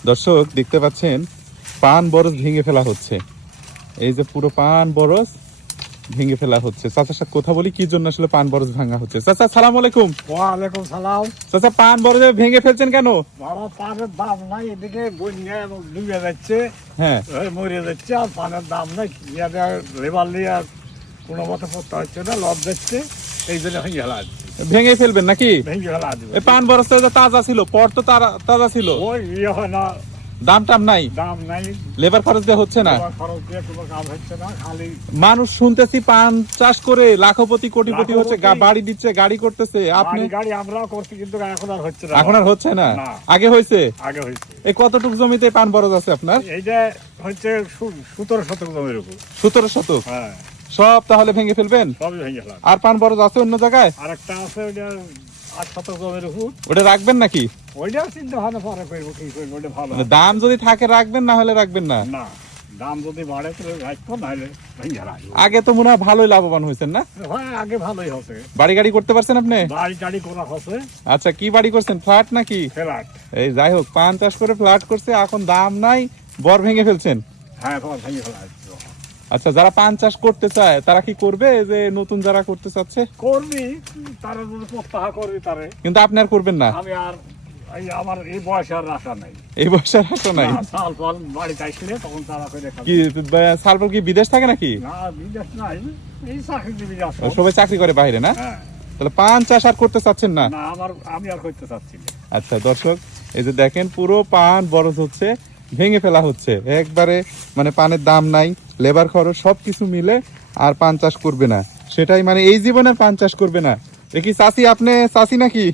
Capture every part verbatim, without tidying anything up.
দর্শক দেখতে পাচ্ছেন পান বরজ ভেঙে ফেলা হচ্ছে। এই যে পুরো পান বরজ ভেঙে ফেলা হচ্ছে। চাচার সাথে কথা বলি কি জন্য আসলে পান বরজ ভাঙা হচ্ছে। চাচা সালাম আলাইকুম। ওয়ালাইকুম সালাম। চাচা পান বরজ ভেঙে ফেলছেন কেন? বাবা পানের দাম নাই, এদিকে বন্যা ডুবে যাচ্ছে, হ্যাঁ মরে যাচ্ছে, আর পানের দাম নাই। লেবার নিয়ে কোনো মতো করতে হচ্ছে না, লব যাচ্ছে, এই জন্য ভেঙে ফেলা আছে। ভেঙে ফেলবেন নাকি? ভেঙে ফেলা আছে। এই পান বরজটা যে তাজা ছিল, পর তো তারা- তাজা ছিল, ওই ইয়ে হয় না, দাম টাম নাই, দাম নাই, লেবার খরচ দিয়ে হচ্ছে না। লেবার খরচ দিয়ে কোনো কাজ হচ্ছে না, খালি মানুষ শুনতেছি পান চাষ করে লাখপতি কোটিপতি হচ্ছে, গা- লাখপতি। বাড়ি দিচ্ছে, গাড়ি করতেছে। আপনি গাড়ি গাড়ি আমরাও করছি, কিন্তু এখন আর হচ্ছে না। এখন আর হচ্ছে না, না। আগে হয়েছে। আগে হয়েছে। এই কতটুক জমিতে পান বরজ আছে আপনার? এইটা হচ্ছে সু- সতেরো শতক জমির উপর। সতেরো শতক। হ্যাঁ, সব তাহলে ভেঙে ফেলবেন? সবই ভেঙে ফেলা। আর পান বরজ আছে অন্য জায়গায়? আর একটা আছে ওইটা আট শতক জমির উপর, ওটা রাখবেন নাকি? ওইটাও চিন্তা ভাবনা পরে করবো, কি করবো, ওইটা ভালো মানে দাম যদি থাকে রাখবেন, না হলে রাখবেন না। না। দাম যদি বাড়ে তাহলে রাখবো, নাহলে ভেঙে রাখবো। আগে তো মনে হয় ভালোই লাভবান হয়েছেন না? হয় আগে ভালোই হচ্ছে, বাড়ি গাড়ি করতে পারছেন আপনি? বাড়ি টাড়ি করা হচ্ছে, আচ্ছা, কি বাড়ি করছেন, ফ্ল্যাট নাকি? ফ্ল্যাট। এই যাই হোক, পান চাষ করে ফ্ল্যাট করছে, এখন দাম নাই, বর ভেঙে ফেলছেন। হ্যাঁ, তোমার ভেঙে ফেলা হচ্ছে। আচ্ছা, যারা পান চাষ করতে চায় তারা কি করবে, যে নতুন যারা করতে চাচ্ছে? করবি, তারা যদি প্রত্যাহার করবি তারে। কিন্তু আপনি আর করবেন না? আমি আর এই আমার এই বয়সে আর আশা নাই। এই বয়সে আর আশা নাই? না, সাল ফাল বাড়িতে আসলে তখন তারা করে খাবে। কি সালফল কি বিদেশ থাকে নাকি? না, বিদেশ নাই, এই চাকরিজীবী আছে। সবাই চাকরি করে বাইরে না? হ্যাঁ। তাহলে পান চাষ আর করতে চাচ্ছেন না? না, আমার আমি আর করতে চাচ্ছি না। আচ্ছা দর্শক, এই যে দেখেন পুরো পান বরজ হচ্ছে, ভেঙে ফেলা হচ্ছে একবারে। মানে পানের দাম নাই, লেবার খরচ সবকিছু মিলে আর পান চাষ করবে না, সেটাই মানে এই জীবনে আর পান চাষ করবে না। এ কি চাষি, আপনি চাষি নাকি?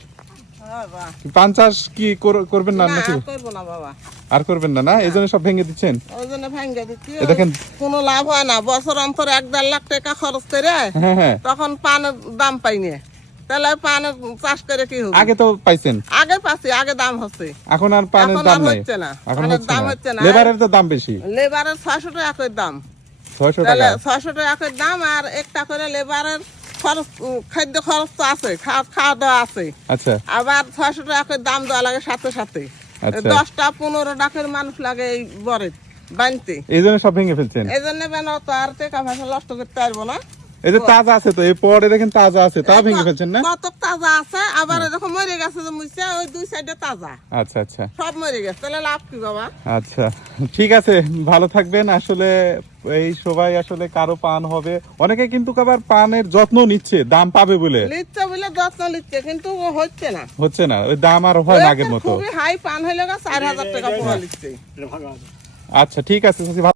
পান চাষ কি কর- করবেন না নাকি? করবো না বাবা, আর করবেন না? না, এই জন্য সব ভেঙে দিচ্ছেন? ওই জন্য ভাঙ্গে দিচ্ছি। এ দেখেন। কোনো লাভ হয় না, বছর অন্তর এক দেড় লাখ টাকা খরচ করে হ্যাঁ হ্যাঁ, তখন পানের দাম পাইনি, তাহলে পানের চাষ করে কি হবে? আগে তো পাইছেন, আগে পাচ্ছি, আগে দাম হচ্ছে, এখন আর পানের এখন দাম আর নাই। হচ্ছে না, এখন পানের হচ্ছে দাম না, হচ্ছে না। লেবারের তো দাম বেশি, লেবারের ছয়শো টাকা করে দাম, ছয়শো তাহলে টাকা। ছয়শো টাকা করে দাম, আর একটা করে লেবারের খরচ, উম, খাদ্য খরচ তো আছে, খাওয়া খাওয়া দাওয়া আছে, আচ্ছা আবার ছয়শো টাকা করে দাম দেওয়া লাগে সাথে সাথে। আচ্ছা, দশটা পনেরো টাকার মানুষ লাগে এই বরে বানতে, এই জন্য সব ভেঙে ফেলছেন। এই জন্য বেন তো আর টাকা পয়সা নষ্ট করতে পারবো না। এই যে তাজা আছে তো, এই পরে দেখেন তাজা আছে, তাও ভেঙে ফেলছেন না? কত তাজা আছে, আবার এরকম মরে গেছে যে মুইছে, ওই দুই সাইডে তাজা আচ্ছা আচ্ছা সব মরে গেছে, তাহলে লাভ কি বাবা? আচ্ছা, ঠিক আছে, ভালো থাকবেন। আসলে এই সবাই আসলে কারো পান হবে, অনেকে কিন্তু আবার পানের যত্ন নিচ্ছে দাম পাবে বলে। লিচ্ছে বলে যত্ন লিচ্ছে, কিন্তু হচ্ছে না, হচ্ছে না, ওই দাম আর হয় না আগের মতো। খুবই হাই পান হইলে চার হাজার টাকা পোয়া লিচ্ছে। এটা ভালো আছে। আচ্ছা ঠিক আছে চাচি, ভালো